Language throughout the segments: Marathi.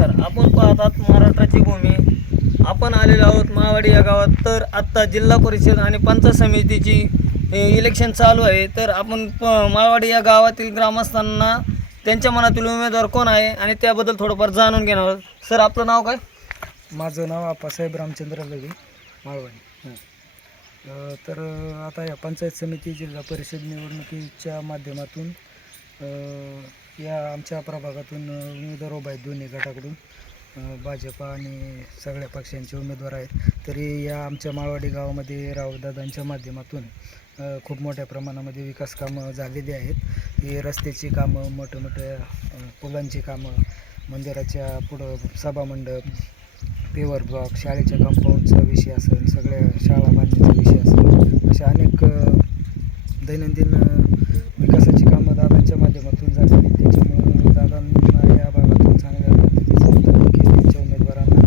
अर्थात महाराष्ट्राची भूमी. आपण आलेलो आहोत मावाडी या गावात. तर आत्ता जिल्हा परिषद आणि पंचायत समितीची इलेक्शन चालू आहे. तर आपण प मावाडी या गावातील ग्रामस्थांना त्यांच्या मनातील उमेदवार कोण आहे आणि त्याबद्दल थोडंफार जाणून घेणार आहोत. सर आपलं नाव काय? माझं नाव आप्पासाहेब रामचंद्र लवी माळवाडी अ, तर आता या पंचायत समिती जिल्हा परिषद निवडणुकीच्या माध्यमातून या आमच्या प्रभागातून उमेदवार उभा आहेत दोन्ही गटाकडून. भाजपा आणि सगळ्या पक्षांचे उमेदवार आहेत. तरी या आमच्या माळवाडी गावामध्ये रावदादांच्या माध्यमातून खूप मोठ्या प्रमाणामध्ये विकास कामं झालेली आहेत. हे रस्त्याची कामं मोठे मोठ्या पुलांची कामं मंदिराच्या पुढं सभामंडप पेवर ब्लॉक शाळेच्या कंपाऊंडचा विषय असेल सगळ्या शाळा बांधण्याचा विषय असेल अशा अनेक दैनंदिन विकासाची कामं दादांच्या माध्यमातून झालेली त्याच्यामुळं दादांना या भागातून चांगल्या पद्धतीचं मतदान नक्कीच त्यांच्या उमेदवारांना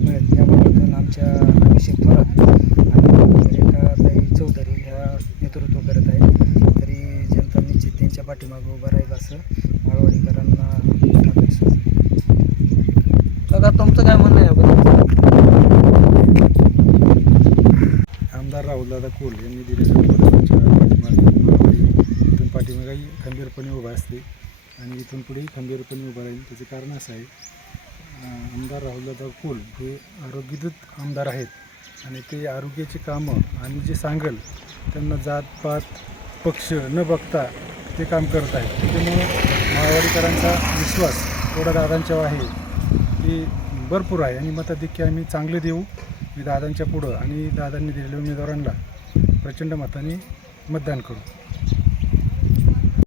मिळेल या भागातून आमच्या अभिषेक थोरात आणि रेखाताई चौधरी ह्या नेतृत्व करत आहेत तरी जनता निश्चित त्यांच्या पाठीमागं उभं राहील असं माळवाडीकरांना दादा तुमचं काय म्हणणं आहे आमदार राहुलदादा कोल यांनी दिलेल्या इथून पाठीमागेही खंबीरपणे उभा असते आणि इथून पुढेही खंबीरपणे उभा राहील त्याचं कारण असं आहे आमदार राहुलदादा कोल हे आरोग्यदूत आमदार आहेत आणि ते आरोग्याची कामं आणि जे सांगेल त्यांना जातपात पक्ष न बघता ते काम करत आहेत. त्याच्यामुळे माळवाडीकरांचा विश्वास थोडा दादांच्यावर आहे. की भरपूर आहे आणि मताधिक्य आम्ही चांगले देऊ. मी दादांच्या पुढं आणि दादांनी दिलेल्या उमेदवारांना प्रचंड मताने मतदान करू.